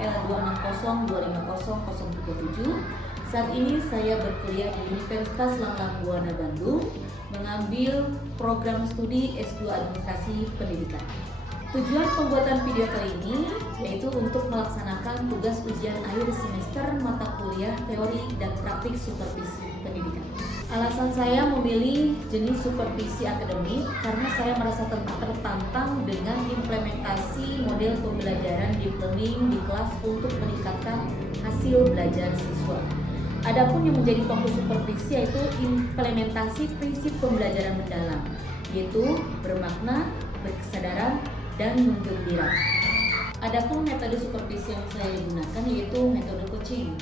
L260250037. Saat ini saya berkuliah di Universitas Langlang Buana Bandung, mengambil program studi S2 Administrasi Pendidikan. Tujuan pembuatan video kali ini yaitu untuk melaksanakan tugas ujian akhir semester mata kuliah teori dan praktik supervisi pendidikan. Alasan saya memilih jenis supervisi akademik karena saya merasa tertantang dengan implementasi model pembelajaran deep learning di kelas untuk meningkatkan hasil belajar siswa. Adapun yang menjadi fokus supervisi yaitu implementasi prinsip pembelajaran mendalam, yaitu bermakna, berkesadaran, dan menggembira. Adapun metode supervisi yang saya gunakan yaitu metode coaching,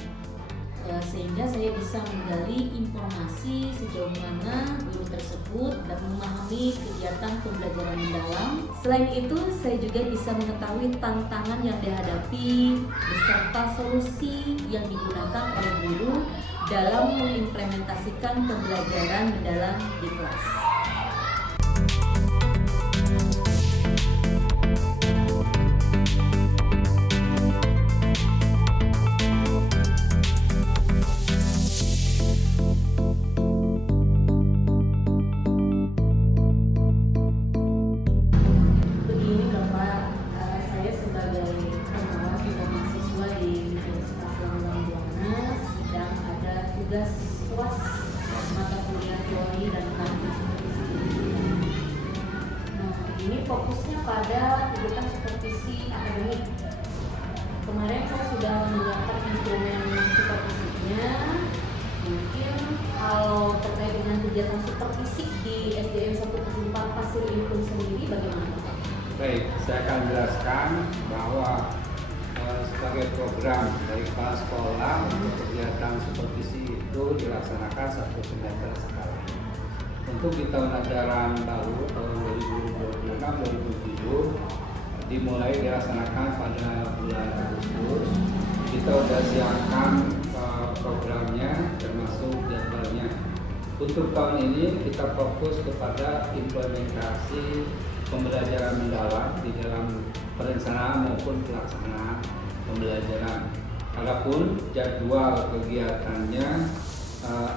sehingga saya bisa menggali informasi sejauh mana guru tersebut dan memahami kegiatan pembelajaran mendalam. Selain itu, saya juga bisa mengetahui tantangan yang dihadapi beserta solusi yang digunakan oleh guru dalam mengimplementasikan pembelajaran mendalam di kelas. Tugas UAS mata kuliah teori dan praktik supervisi pendidikan. Ini fokusnya pada kegiatan supervisi akademik. Kemarin saya sudah menyiapkan instrumen supervisinya. Mungkin kalau terkait dengan kegiatan supervisi di SDN 1/4 Pasir Impun sendiri bagaimana Pak? Baik, saya akan jelaskan bahwa sebagai program dari kepala sekolah untuk kegiatan supervisi itu dilaksanakan 1 semester sekali. Untuk di tahun ajaran baru tahun 2026-2027 dimulai dilaksanakan pada bulan Agustus. Kita sudah siapkan programnya termasuk jadwalnya. Untuk tahun ini kita fokus kepada implementasi pembelajaran mendalam di dalam perencanaan maupun pelaksanaan pembelajaran. Adapun jadwal kegiatannya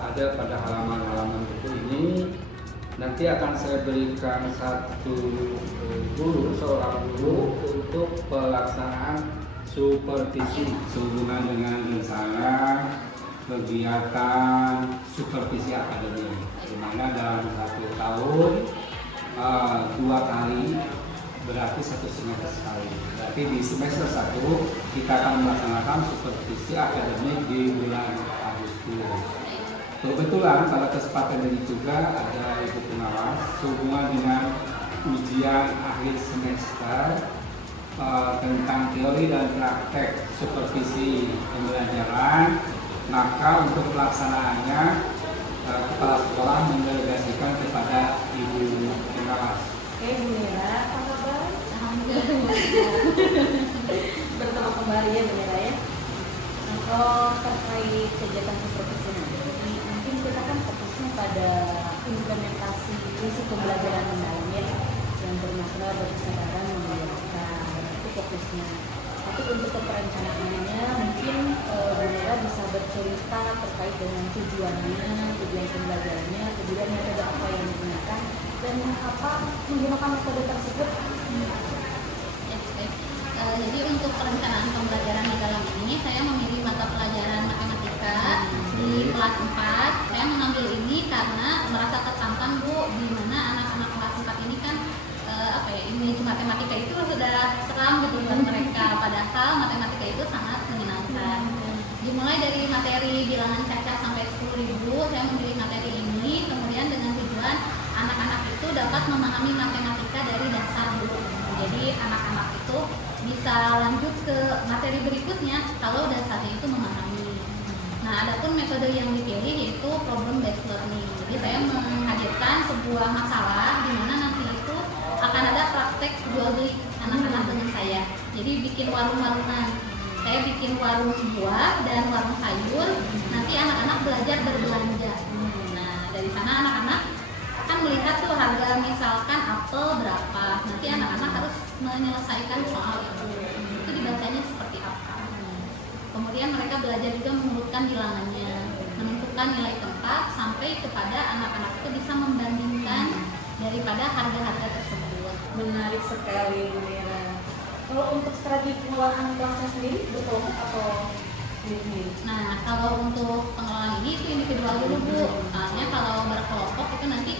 ada pada halaman-halaman buku ini. Nanti akan saya berikan seorang guru untuk pelaksanaan supervisi sehubungan dengan rencana kegiatan supervisi akademik, di mana dalam 1 tahun 2 kali, berarti 1 semester sekali. Berarti di semester 1 kita akan melaksanakan supervisi akademik di bulan Agustus. Kebetulan pada kesempatan ini juga ada ibu pengawas sehubungan dengan ujian akhir semester tentang teori dan praktek supervisi pembelajaran. Maka untuk pelaksanaannya kepala sekolah mendelegasikan kepada ibu pengawas. Oke, Bu Mira, apa kabar? Alhamdulillah. Bertemu kembali ya Bu Mira ya. Kalau terkait kegiatan supervisi nanti, mungkin kita kan fokusnya pada implementasi prinsip pembelajaran mendalam ya, yang bermakna berkesadaran menggembirakan, itu fokusnya. Tapi untuk perencanaannya mungkin Bu Mira bisa bercerita terkait dengan tujuannya, tujuan pembelajarannya, kemudian metode apa yang digunakan dan apa menggunakan metode tersebut. Ya, baik. Jadi untuk perencanaan pembelajaran di dalam ini saya memilih mata pelajaran matematika di kelas 4. Saya mengambil ini karena merasa tertantang Bu, di mana anak-anak kelas 4 ini kan image matematika itu sudah seram gitu buat mereka, padahal matematika itu sangat menyenangkan. Dimulai dari materi bilangan caca sampai 10.000, saya memilih materi ini kemudian dengan tujuan anak-anak itu dapat memahami matematika dari dasar dulu. Jadi anak-anak itu bisa lanjut ke materi berikutnya kalau dasarnya itu memahami. Nah, adapun metode yang dipilih yaitu problem based learning. Jadi saya menghadirkan sebuah masalah di mana nanti itu akan ada praktek jual beli anak-anak dengan saya. Jadi bikin warung-warungan. Saya bikin warung buah dan warung sayur. Nanti anak-anak belajar berbelanja. Nah, dari sana anak-anak akan melihat tuh harga misalkan apel berapa. Nanti anak-anak harus menyelesaikan soal itu dibacanya seperti apa. Kemudian mereka belajar juga mengurutkan bilangannya, menentukan nilai tempat sampai kepada anak-anak itu bisa membandingkan daripada harga-harga tersebut. Menarik sekali Bu Mira. Kalau untuk strategi pengelolaan kelasnya sendiri berkelompok atau sendiri? Nah, kalau untuk pengelolaan ini itu individual dulu Bu. Soalnya kalau berkelompok itu nanti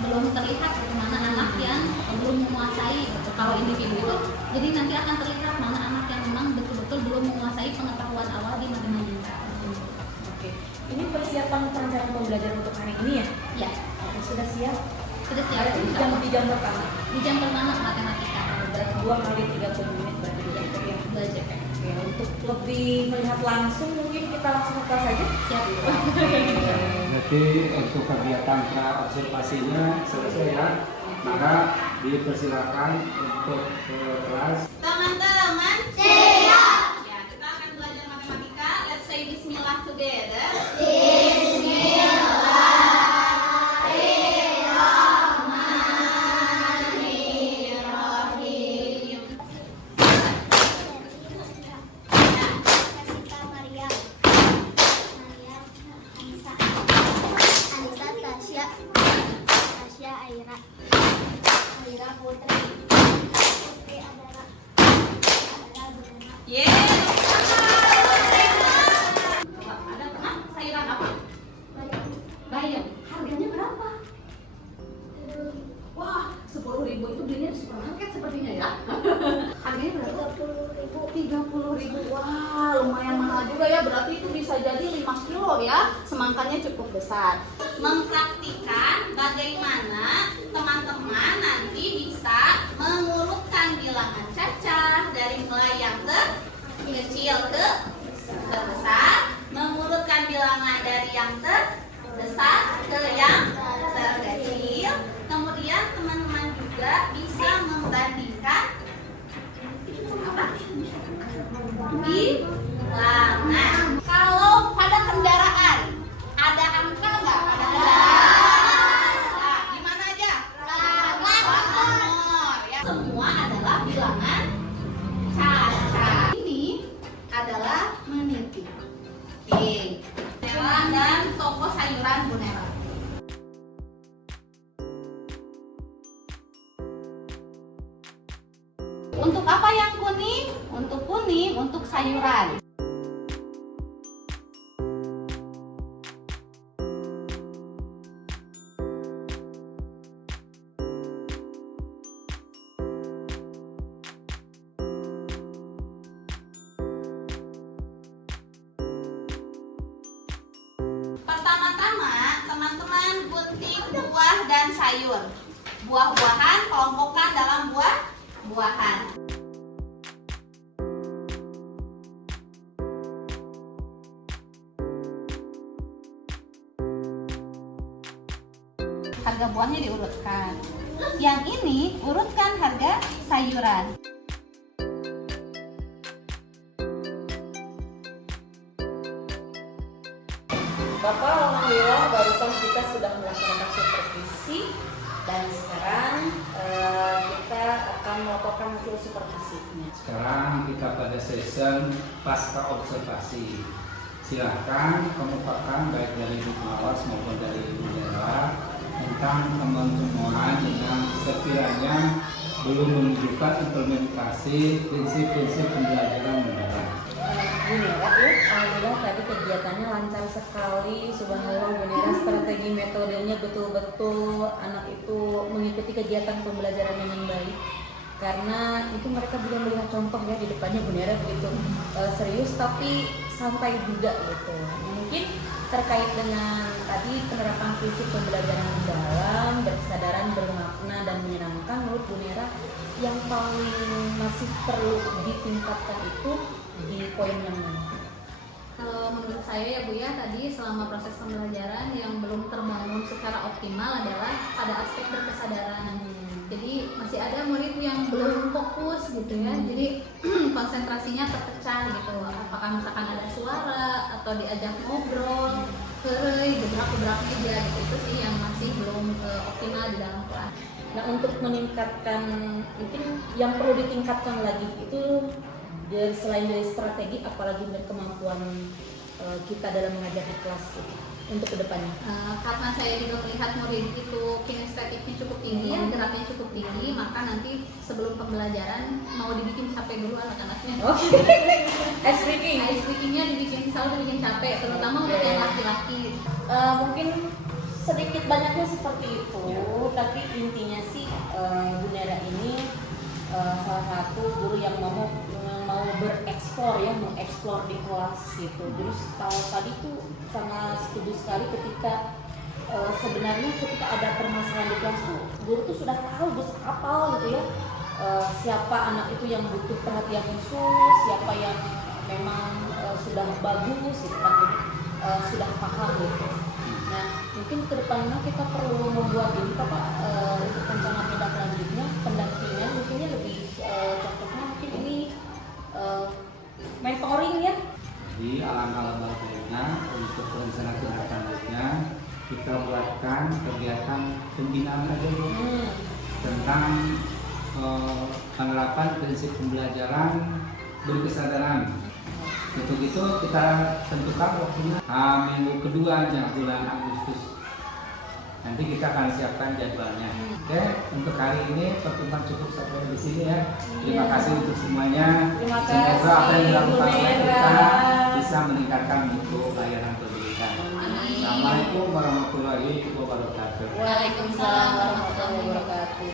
belum terlihat mana anak yang belum menguasai gitu. Kalau individu itu jadi nanti akan terlihat mana anak yang memang betul-betul belum menguasai pengetahuan awal di matematika. Oke. Ini persiapan perencanaan pembelajaran untuk hari ini ya? Ya, Oke, sudah siap? sudah siap. Di jam pertama. Di jam pertama matematika Berarti 2 kali 30 menit berarti belajar ya. belajar. Oke, untuk lebih melihat langsung mungkin kita langsung ke kelas saja. Siap. Berarti untuk kegiatan pra-observasinya selesai ya. Maka dipersilakan untuk ke kelas. Teman-teman, siap. Ya, kita akan belajar matematika. Let's say bismillah together. Ada teman sayuran apa? Bayam. Harganya berapa? Wah, 10.000 itu belinya di supermarket sepertinya ya. Harganya berapa? 30.000. Wah, lumayan mahal juga ya. Berarti itu bisa jadi 5 kilo ya. Semangkanya cukup besar. Mempraktikkan bagaimana teman-teman nanti bisa mengurutkan bilangan cacah dari mulai yang terkecil ke terbesar, mengurutkan bilangan dari yang terbesar ke yang terkecil. Kemudian teman-teman juga bisa membandingkan apa? Bilangan. Kalau pada kendaraan ada angka nggak? Pada kendaraan. Nah, di mana aja? Plat nomor. Ya, semua adalah bilangan cacah. Ini adalah meniti. Oke. Nela dan toko sayuran Bu Nela. Untuk apa yang kuning? Untuk kuning, untuk sayuran. Pertama-tama, teman-teman gunting buah dan sayur. Buah-buahan kelompokkan dalam buah-buahan. Harga buahnya diurutkan. Yang ini urutkan harga sayuran. Bapak, alhamdulillah barusan kita sudah melaksanakan supervisi dan sekarang kita akan melaporkan hasil supervisinya. Sekarang kita pada session pasca observasi. Silakan kemukakan baik dari Bu Pengawas maupun dari Bu Nela tentang teman-teman yang sekiranya belum menunjukkan implementasi prinsip-prinsip pembelajaran mendalam. Bu Nera, alhamdulillah tadi kegiatannya lancar sekali. Subhanallah Bu Nera, strategi metodenya betul-betul anak itu mengikuti kegiatan pembelajaran dengan baik. Karena itu mereka juga melihat contoh ya di depannya Bu Nera begitu serius tapi santai juga gitu. Mungkin terkait dengan tadi penerapan prinsip pembelajaran mendalam, berkesadaran, bermakna dan menyenangkan, menurut Bu Nera yang paling masih perlu ditingkatkan itu di poin yang mana? Kalau menurut saya ya Bu ya, tadi selama proses pembelajaran yang belum terbangun secara optimal adalah pada aspek berkesadaran. Jadi masih ada murid yang belum fokus gitu ya. Jadi konsentrasinya terpecah gitu. Apakah misalkan ada suara atau diajak ngobrol, gebrak-gebrak meja gitu. Itu sih yang masih belum optimal di dalam kelas. Nah, untuk meningkatkan, mungkin yang perlu ditingkatkan lagi itu Dan selain dari strategi, apalagi dari kemampuan kita dalam mengajar di kelas gitu, untuk kedepannya? Karena saya juga melihat murid itu kinestetiknya cukup tinggi, geraknya cukup tinggi, maka nanti sebelum pembelajaran mau dibikin capek dulu anak-anaknya. Oke. Ice breaking. Ice breakingnya selalu dibikin capek, terutama untuk yang laki-laki. Mungkin sedikit banyaknya seperti itu, tapi intinya sih Bu Nera ini salah satu guru yang mau bereksplor ya, mengeksplor di kelas gitu. Terus tadi tuh sangat setuju sekali ketika sebenarnya ketika ada permasalahan di kelas tuh guru tuh sudah tahu, sudah hafal gitu ya, siapa anak itu yang butuh perhatian khusus, siapa yang memang sudah bagus gitu kan, sudah paham gitu. Nah, mungkin kedepannya kita perlu membuat ini Pak, untuk rencana tindak lanjutnya, pendampingan mungkinnya lebih cocoknya mungkin ini mentoring ya. Jadi alangkah baiknya untuk rencana tindak lanjutnya kita buatkan kegiatan pembinaan aja Bu, tentang penerapan prinsip pembelajaran berkesadaran. Untuk itu kita tentukan waktunya minggu keduanya bulan Agustus. Nanti kita akan siapkan jadwalnya. Oke, untuk hari ini pertemuan cukup sampai di sini ya. Terima kasih untuk semuanya. Terima kasih, Semoga apa yang dilakukan Bu oleh Nera kita bisa meningkatkan mutu layanan pendidikan. Amin. Assalamualaikum warahmatullahi wabarakatuh. Waalaikumsalam warahmatullahi wabarakatuh.